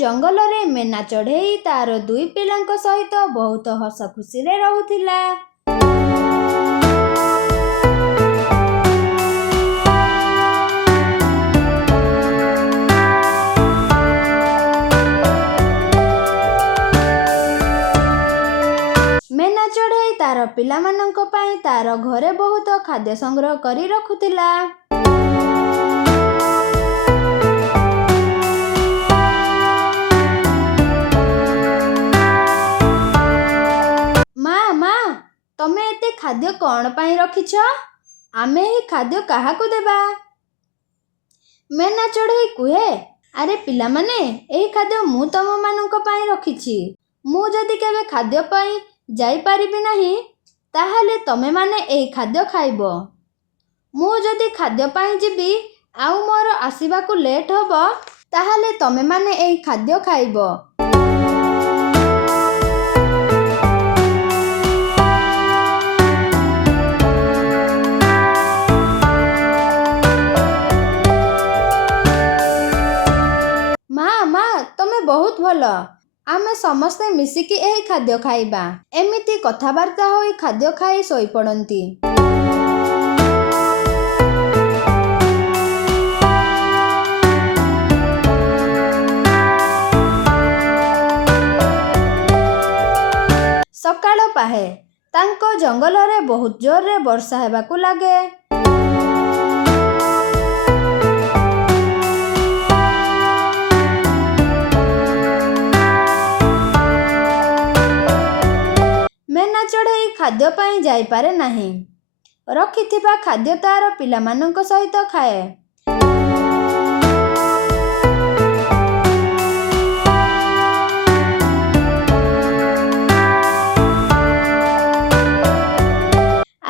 ଜଙ୍ଗଲରେ ମେନା ଚଢ଼େଇ ତାର 2 ପିଲାଙ୍କ ସହିତ ବହୁତ ହସ ଖୁସିରେ ରହୁଥିଲା। ମେନା ଚଢ଼େଇ ତାର ପିଲାମାନଙ୍କ ପାଇଁ ତାର ଘରେ ବହୁତ ଖାଦ୍ୟ ସଂଗ୍ରହ କରି ରଖୁଥିଲା। ମା, ତମେ ଏତେ ଖାଦ୍ୟ କ'ଣ ପାଇଁ ରଖିଛ? ଆମେ ଏହି ଖାଦ୍ୟ କାହାକୁ ଦେବା? ମେନା ଚଢ଼େଇ କୁହେ, ଆରେ ପିଲାମାନେ, ଏହି ଖାଦ୍ୟ ମୁଁ ତମମାନଙ୍କ ପାଇଁ ରଖିଛି। ମୁଁ ଯଦି କେବେ ଖାଦ୍ୟ ପାଇଁ ଯାଇପାରିବି ନାହିଁ, ତାହେଲେ ତମେମାନେ ଏହି ଖାଦ୍ୟ ଖାଇବ। ମୁଁ ଯଦି ଖାଦ୍ୟ ପାଇଁ ଯିବି ଆଉ ମୋର ଆସିବାକୁ ଲେଟ୍ ହେବ, ତାହେଲେ ତମେମାନେ ଏହି ଖାଦ୍ୟ ଖାଇବ। ମା, ତମେ ବହୁତ ଭଲ। ଆମେ ସମସ୍ତେ ମିଶିକି ଏହି ଖାଦ୍ୟ ଖାଇବା। ଏମିତି କଥାବାର୍ତ୍ତା ହୋଇ ଖାଦ୍ୟ ଖାଇ ଶୋଇପଡ଼ନ୍ତି। ସକାଳ ପାହେ, ତାଙ୍କ ଜଙ୍ଗଲରେ ବହୁତ ଜୋରରେ ବର୍ଷା ହେବାକୁ ଲାଗେ। ମେନା ଚଢ଼େଇ ଖାଦ୍ୟ ପାଇଁ ଯାଇପାରେ ନାହିଁ। ରଖିଥିବା ଖାଦ୍ୟ ତାର ପିଲାମାନଙ୍କ ସହିତ ଖାଏ।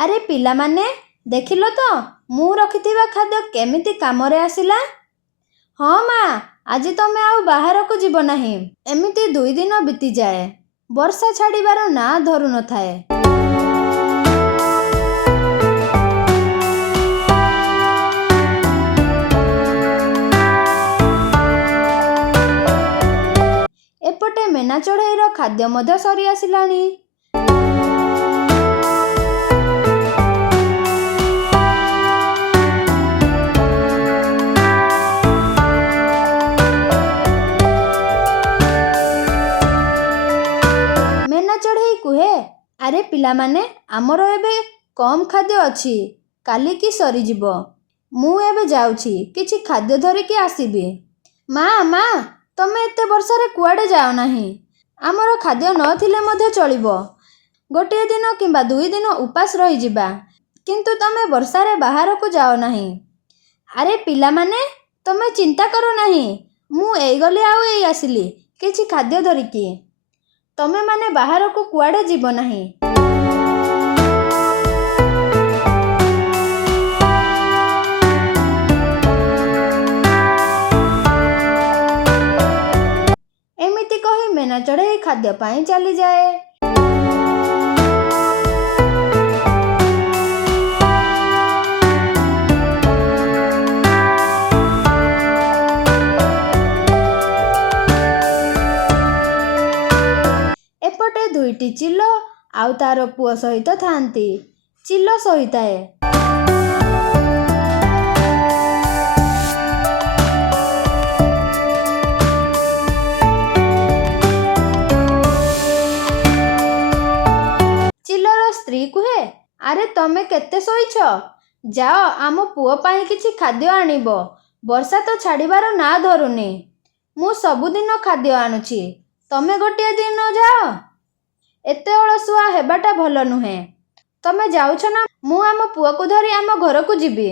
ଆରେ ପିଲାମାନେ, ଦେଖିଲ ତ ମୁଁ ରଖିଥିବା ଖାଦ୍ୟ କେମିତି କାମରେ ଆସିଲା? ହଁ ମା, ଆଜି ତମେ ଆଉ ବାହାରକୁ ଯିବ ନାହିଁ। ଏମିତି 2 ଦିନ ବିତିଯାଏ। ବର୍ଷା ଛାଡ଼ିବାର ନାଁ ଧରୁନଥାଏ। ଏପଟେ ମେନା ଚଢ଼େଇର ଖାଦ୍ୟ ମଧ୍ୟ ସରି ଆସିଲାଣି। ମେନା ଚଢ଼େଇ କୁହେ, ଆରେ ପିଲାମାନେ, ଆମର ଏବେ କମ୍ ଖାଦ୍ୟ ଅଛି। କାଲିକି ସରିଯିବ। ମୁଁ ଏବେ ଯାଉଛି, କିଛି ଖାଦ୍ୟ ଧରିକି ଆସିବି। ମା, ତମେ ଏତେ ବର୍ଷାରେ କୁଆଡ଼େ ଯାଅ ନାହିଁ। ଆମର ଖାଦ୍ୟ ନଥିଲେ ମଧ୍ୟ ଚଳିବ। ଗୋଟିଏ ଦିନ କିମ୍ବା 2 ଦିନ ଉପାସ ରହିଯିବା। କିନ୍ତୁ ତମେ ବର୍ଷାରେ ବାହାରକୁ ଯାଅ ନାହିଁ। ଆରେ ପିଲାମାନେ, ତମେ ଚିନ୍ତା କର ନାହିଁ। ମୁଁ ଏଇ ଗଲି ଆଉ ଏଇ ଆସିଲି, କିଛି ଖାଦ୍ୟ ଧରିକି। ତମେମାନେ ବାହାରକୁ କୁଆଡ଼େ ଯିବ ନାହିଁ। ଏମିତି କହି ମେନା ଚଢ଼େଇ ଖାଦ୍ୟ ପାଇଁ ଚାଲିଯାଏ। ଏପଟେ 2ଟି ଚିଲ ଆଉ ତାର ପୁଅ ସହିତ ଥାନ୍ତି। ଚିଲ ସହିତାଏ, ଚିଲର ସ୍ତ୍ରୀ କୁହେ, ଆରେ ତମେ କେତେ ଶୋଇଛ? ଯାଅ, ଆମ ପୁଅ ପାଇଁ କିଛି ଖାଦ୍ୟ ଆଣିବ। ବର୍ଷା ତ ଛାଡ଼ିବାର ନାଁ ଧରୁନି। ମୁଁ ସବୁଦିନ ଖାଦ୍ୟ ଆଣୁଛି। ତମେ ଗୋଟିଏ ଦିନ ଯାଅ। ଏତେ ଅଳସୁଆ ହେବାଟା ଭଲ ନୁହେଁ। ତମେ ଯାଉଛ ନା? ମୁଁ ଆମ ପୁଅକୁ ଧରି ଆମ ଘରକୁ ଯିବି।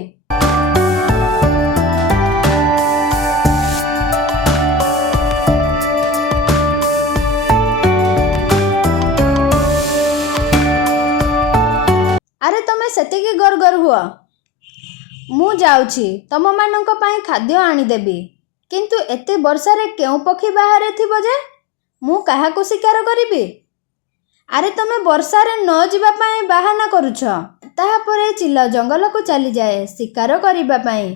ଆରେ ତମେ ସେତିକି ଗର୍ଗର ହୁଅ। ମୁଁ ଯାଉଛି, ତମମାନଙ୍କ ପାଇଁ ଖାଦ୍ୟ ଆଣିଦେବି। କିନ୍ତୁ ଏତେ ବର୍ଷାରେ କେଉଁ ପକ୍ଷୀ ବାହାରେ ଥିବ ଯେ ମୁଁ କାହାକୁ ଶିକାର କରିବି? ଆରେ ତମେ ବର୍ଷାରେ ନ ଯିବା ପାଇଁ ବାହାନା କରୁଛ। ତାହାପରେ ଚିଲ ଜଙ୍ଗଲକୁ ଚାଲିଯାଏ ଶିକାର କରିବା ପାଇଁ।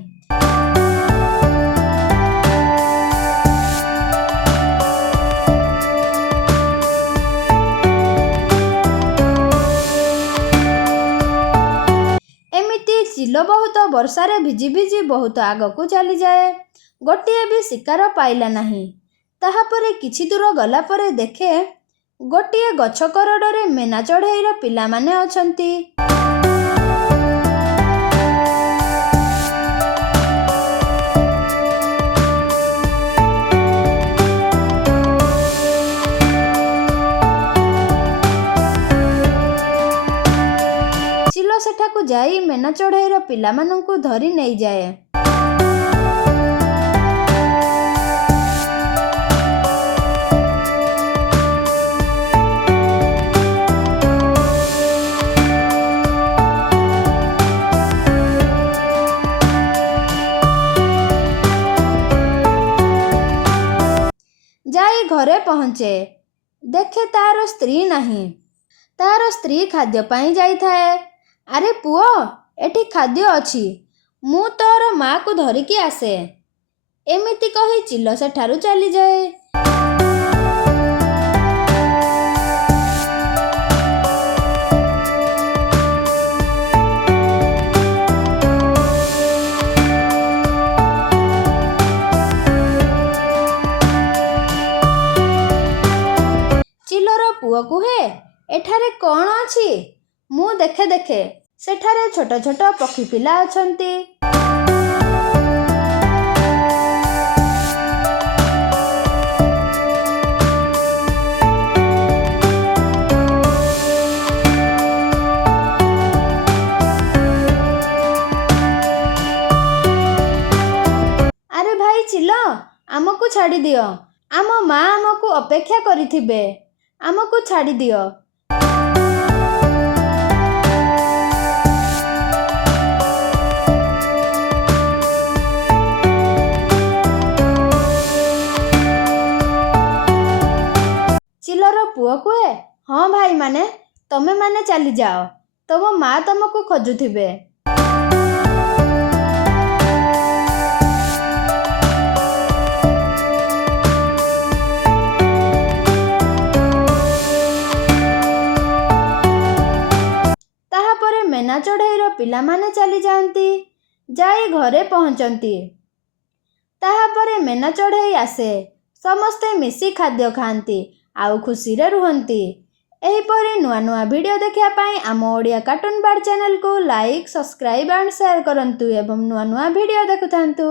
ଚିଲ ବହୁତ ବର୍ଷାରେ ଭିଜି ଭିଜି ବହୁତ ଆଗକୁ ଚାଲିଯାଏ। ଗୋଟିଏ ବି ଶିକାର ପାଇଲା ନାହିଁ। ତାହାପରେ କିଛି ଦୂର ଗଲା ପରେ ଦେଖେ ଗୋଟିଏ ଗଛ କରଡ଼ରେ ମେନା ଚଢ଼େଇର ପିଲାମାନେ ଅଛନ୍ତି। ଚିଲ ସେଠାକୁ ଯାଇ ମେନା ଚଢ଼େଇର ପିଲାମାନଙ୍କୁ ଧରି ନେଇଯାଏ। ଯାଇ ଘରେ ପହଞ୍ଚେ। ଦେଖେ ତାର ସ୍ତ୍ରୀ ନାହିଁ। ତାର ସ୍ତ୍ରୀ ଖାଦ୍ୟ ପାଇଁ ଯାଇଥାଏ। ଆରେ ପୁଅ, ଏଠି ଖାଦ୍ୟ ଅଛି, ମୁଁ ତୋର ମାକୁ ଧରିକି ଆସେ। ଏମିତି କହି ଚିଲ ସେଠାରୁ ଚାଲିଯାଏ। ଚିଲର ପୁଅ କୁହେ, ଏଠାରେ କ'ଣ ଅଛି? ମୁଁ ଦେଖେ ସେଠାରେ ଛୋଟ ଛୋଟ ପକ୍ଷୀ ପିଲା ଅଛନ୍ତି। ଆରେ ଭାଇ ଚିଲ, ଆମକୁ ଛାଡ଼ିଦିଅ। ଆମ ମା ଆମକୁ ଅପେକ୍ଷା କରିଥିବେ। ଆମକୁ ଛାଡ଼ିଦିଅ। ଚିଲର ପୁଅ କୁହେ, ହଁ ଭାଇମାନେ, ତମେମାନେ ଚାଲିଯାଅ। ତମ ମା ତମକୁ ଖୋଜୁଥିବେ। ତାହାପରେ ମେନା ଚଢ଼େଇର ପିଲାମାନେ ଚାଲିଯାଆନ୍ତି। ଯାଇ ଘରେ ପହଞ୍ଚନ୍ତି। ତାହାପରେ ମେନା ଚଢ଼େଇ ଆସେ। ସମସ୍ତେ ମିଶି ଖାଦ୍ୟ ଖାଆନ୍ତି ଆଉ ଖୁସିରେ ରୁହନ୍ତି। ଏହିପରି ନୂଆ ନୂଆ ଭିଡ଼ିଓ ଦେଖିବା ପାଇଁ ଆମ ଓଡ଼ିଆ କାର୍ଟୁନ ବାର୍ଡ଼ ଚ୍ୟାନେଲକୁ ଲାଇକ୍, ସବସ୍କ୍ରାଇବ୍ ଆଣ୍ଡ ସେୟାର କରନ୍ତୁ ଏବଂ ନୂଆ ନୂଆ ଭିଡ଼ିଓ ଦେଖୁଥାନ୍ତୁ।